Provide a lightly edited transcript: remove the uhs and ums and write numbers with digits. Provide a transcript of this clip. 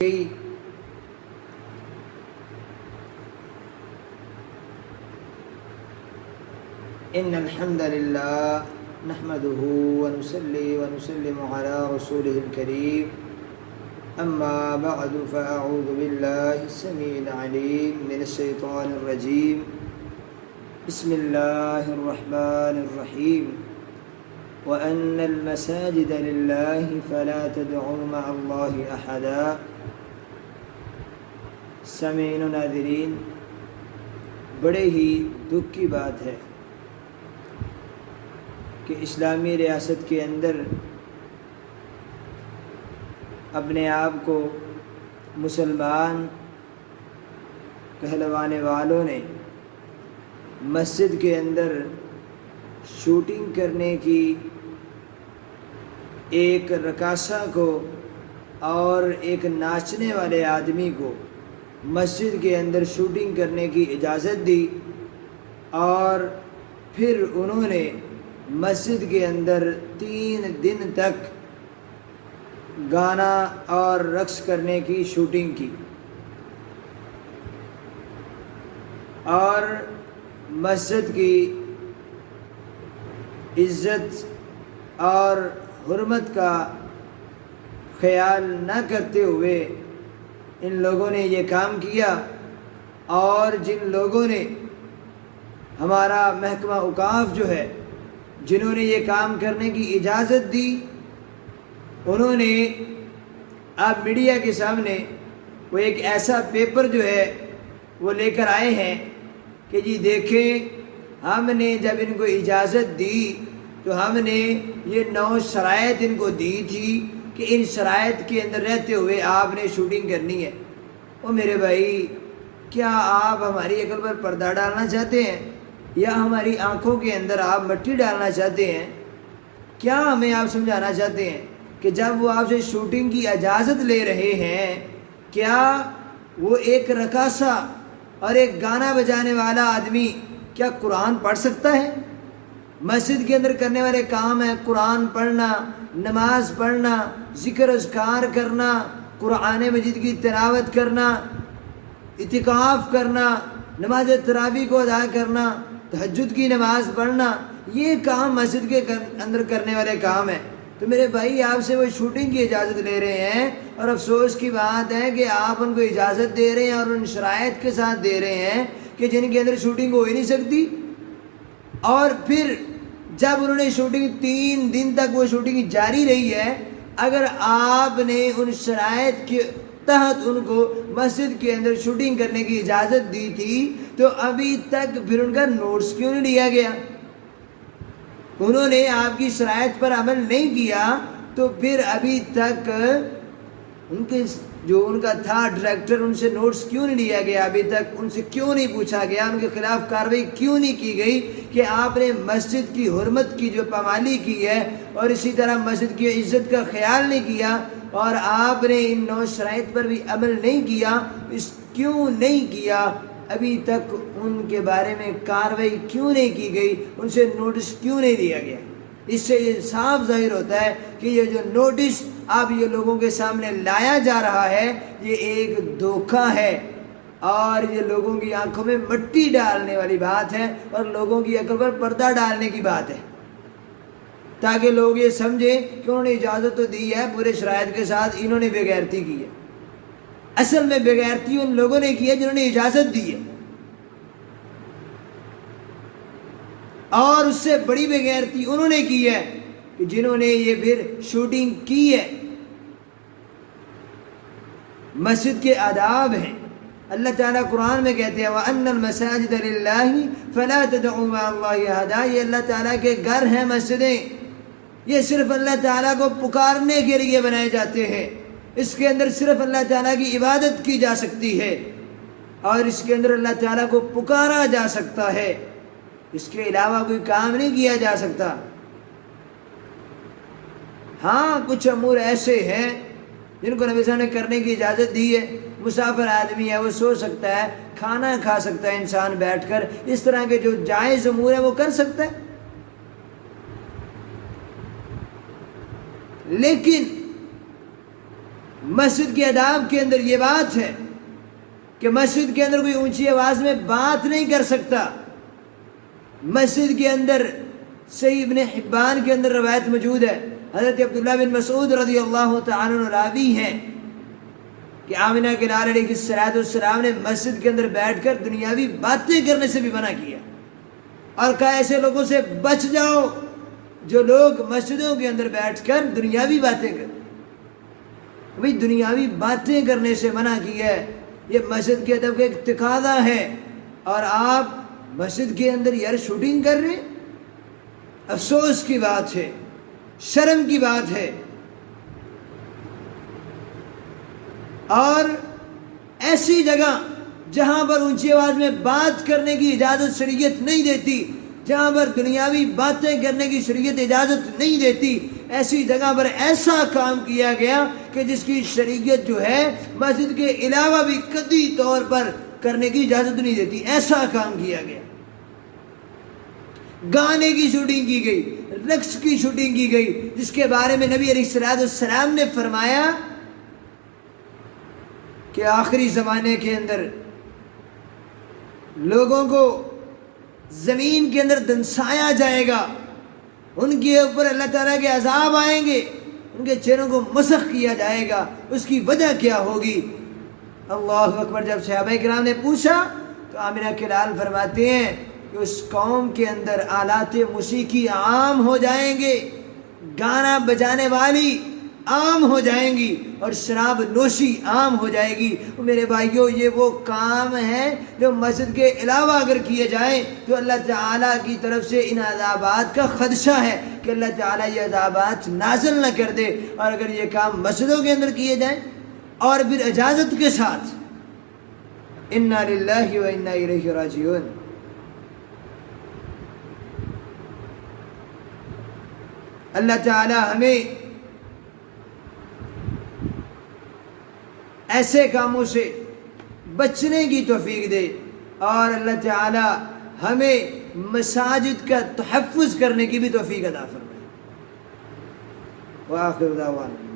إن الحمد لله نحمده ونصلي ونسلم على رسوله الكريم أما بعد فأعوذ بالله السميع العليم من الشيطان الرجيم بسم الله الرحمن الرحيم وأن المساجد لله فلا تدعوا مع الله أحدا. سامعین و ناظرین، بڑے ہی دکھ کی بات ہے کہ اسلامی ریاست کے اندر اپنے آپ کو مسلمان کہلوانے والوں نے مسجد کے اندر شوٹنگ کرنے کی، ایک رقاصہ کو اور ایک ناچنے والے آدمی کو مسجد کے اندر شوٹنگ کرنے کی اجازت دی، اور پھر انہوں نے مسجد کے اندر 3 دن تک گانا اور رقص کرنے کی شوٹنگ کی، اور مسجد کی عزت اور حرمت کا خیال نہ کرتے ہوئے ان لوگوں نے یہ کام کیا. اور جن لوگوں نے ہمارا محکمہ اوقاف جو ہے، جنہوں نے یہ کام کرنے کی اجازت دی، انہوں نے آپ میڈیا کے سامنے وہ ایک ایسا پیپر جو ہے وہ لے کر آئے ہیں کہ جی دیکھیں، ہم نے جب ان کو اجازت دی تو ہم نے یہ 9 شرائط ان کو دی تھی کہ ان شرائط کے اندر رہتے ہوئے آپ نے شوٹنگ کرنی ہے. او میرے بھائی، کیا آپ ہماری عقل پر پردہ ڈالنا چاہتے ہیں، یا ہماری آنکھوں کے اندر آپ مٹی ڈالنا چاہتے ہیں؟ کیا ہمیں آپ سمجھانا چاہتے ہیں کہ جب وہ آپ سے شوٹنگ کی اجازت لے رہے ہیں، کیا وہ ایک رقاصہ اور ایک گانا بجانے والا آدمی کیا قرآن پڑھ سکتا ہے؟ مسجد کے اندر کرنے والے کام ہیں قرآن پڑھنا، نماز پڑھنا، ذکر اذکار کرنا، قرآن مجید کی تلاوت کرنا، اعتکاف کرنا، نماز تراویح کو ادا کرنا، تہجد کی نماز پڑھنا، یہ کام مسجد کے اندر کرنے والے کام ہیں. تو میرے بھائی، آپ سے وہ شوٹنگ کی اجازت لے رہے ہیں، اور افسوس کی بات ہے کہ آپ ان کو اجازت دے رہے ہیں اور ان شرائط کے ساتھ دے رہے ہیں کہ جن کے اندر شوٹنگ ہو ہی نہیں سکتی. اور پھر جب انہوں نے شوٹنگ 3 دن تک وہ شوٹنگ جاری رہی ہے، اگر آپ نے ان شرائط کے تحت ان کو مسجد کے اندر شوٹنگ کرنے کی اجازت دی تھی، تو ابھی تک پھر ان کا نوٹس کیوں نہیں لیا گیا؟ انہوں نے آپ کی شرائط پر عمل نہیں کیا، تو پھر ابھی تک ان کے جو ان کا تھا ڈائریکٹر، ان سے نوٹس کیوں نہیں لیا گیا؟ ابھی تک ان سے کیوں نہیں پوچھا گیا؟ ان کے خلاف کارروائی کیوں نہیں کی گئی کہ آپ نے مسجد کی حرمت کی جو پامالی کی ہے، اور اسی طرح مسجد کی عزت کا خیال نہیں کیا، اور آپ نے ان 9 شرائط پر بھی عمل نہیں کیا؟ کیوں نہیں کیا؟ ابھی تک ان کے بارے میں کارروائی کیوں نہیں کی گئی؟ ان سے نوٹس کیوں نہیں دیا گیا؟ اس سے یہ صاف ظاہر ہوتا ہے کہ یہ جو نوٹس اب یہ لوگوں کے سامنے لایا جا رہا ہے، یہ ایک دھوکہ ہے، اور یہ لوگوں کی آنکھوں میں مٹی ڈالنے والی بات ہے، اور لوگوں کی عقل پر پردہ ڈالنے کی بات ہے، تاکہ لوگ یہ سمجھیں کہ انہوں نے اجازت تو دی ہے پورے شرائط کے ساتھ، انہوں نے بے غیرتی کی ہے. اصل میں بے غیرتی ان لوگوں نے کی ہے جنہوں نے اجازت دی ہے، اور اس سے بڑی بے غیرتی انہوں نے کی ہے کہ جنہوں نے یہ پھر شوٹنگ کی ہے. مسجد کے آداب ہیں. اللہ تعالیٰ قرآن میں کہتے ہیں وَأَنَّ الْمَسَاجِدَ لِلَّهِ فَلَا تَدْعُوا مَعَ اللَّهِ أَحَدًا. یہ اللہ تعالیٰ کے گھر ہیں مسجدیں، یہ صرف اللہ تعالیٰ کو پکارنے کے لیے بنائے جاتے ہیں. اس کے اندر صرف اللہ تعالیٰ کی عبادت کی جا سکتی ہے، اور اس کے اندر اللہ تعالیٰ کو پکارا جا سکتا ہے، اس کے علاوہ کوئی کام نہیں کیا جا سکتا. ہاں، کچھ امور ایسے ہیں جن کو نبی صلی اللہ علیہ وسلم نے کرنے کی اجازت دی ہے. مسافر آدمی ہے، وہ سو سکتا ہے، کھانا کھا سکتا ہے انسان بیٹھ کر، اس طرح کے جو جائز امور ہیں وہ کر سکتا ہے. لیکن مسجد کے آداب کے اندر یہ بات ہے کہ مسجد کے اندر کوئی اونچی آواز میں بات نہیں کر سکتا۔ مسجد کے اندر صحیح ابن حبان کے اندر روایت موجود ہے، حضرت عبداللہ بن مسعود رضی اللہ تعالیٰ عنہ راوی ہیں کہ آمنہ کے لال علیہ السلام نے مسجد کے اندر بیٹھ کر دنیاوی باتیں کرنے سے بھی منع کیا اور کہا ایسے لوگوں سے بچ جاؤ جو لوگ مسجدوں کے اندر بیٹھ کر دنیاوی باتیں کرتے ہیں۔ بھئی دنیاوی باتیں کرنے سے منع کیا ہے، یہ مسجد کے ادب کا ایک تقاضا ہے، اور آپ مسجد کے اندر یار شوٹنگ کر رہے ہیں۔ افسوس کی بات ہے، شرم کی بات ہے۔ اور ایسی جگہ جہاں پر اونچی آواز میں بات کرنے کی اجازت شریعت نہیں دیتی، جہاں پر دنیاوی باتیں کرنے کی شریعت اجازت نہیں دیتی، ایسی جگہ پر ایسا کام کیا گیا کہ جس کی شریعت جو ہے مسجد کے علاوہ بھی قطعی طور پر کرنے کی اجازت نہیں دیتی، ایسا کام کیا گیا۔ گانے کی شوٹنگ کی گئی، رقص کی شوٹنگ کی گئی، جس کے بارے میں نبی علیہ السلام نے فرمایا کہ آخری زمانے کے اندر لوگوں کو زمین کے اندر دنسایا جائے گا، ان کے اوپر اللہ تعالیٰ کے عذاب آئیں گے، ان کے چہروں کو مسخ کیا جائے گا۔ اس کی وجہ کیا ہوگی؟ اللہ اکبر۔ جب صحابہ کرام نے پوچھا تو آمنہ کے لال فرماتے ہیں کہ اس قوم کے اندر آلات موسیقی عام ہو جائیں گے، گانا بجانے والی عام ہو جائیں گی، اور شراب نوشی عام ہو جائے گی۔ میرے بھائیوں، یہ وہ کام ہیں جو مسجد کے علاوہ اگر کیے جائیں تو اللہ تعالیٰ کی طرف سے ان عذابات کا خدشہ ہے کہ اللہ تعالیٰ یہ عذابات نازل نہ کر دے۔ اور اگر یہ کام مسجدوں کے اندر کیے جائیں اور پھر اجازت کے ساتھ، انا للہ و انا الیہ راجعون۔ اللہ تعالیٰ ہمیں ایسے کاموں سے بچنے کی توفیق دے، اور اللہ تعالیٰ ہمیں مساجد کا تحفظ کرنے کی بھی توفیق عطا فرمائے۔ وآخر دعوانا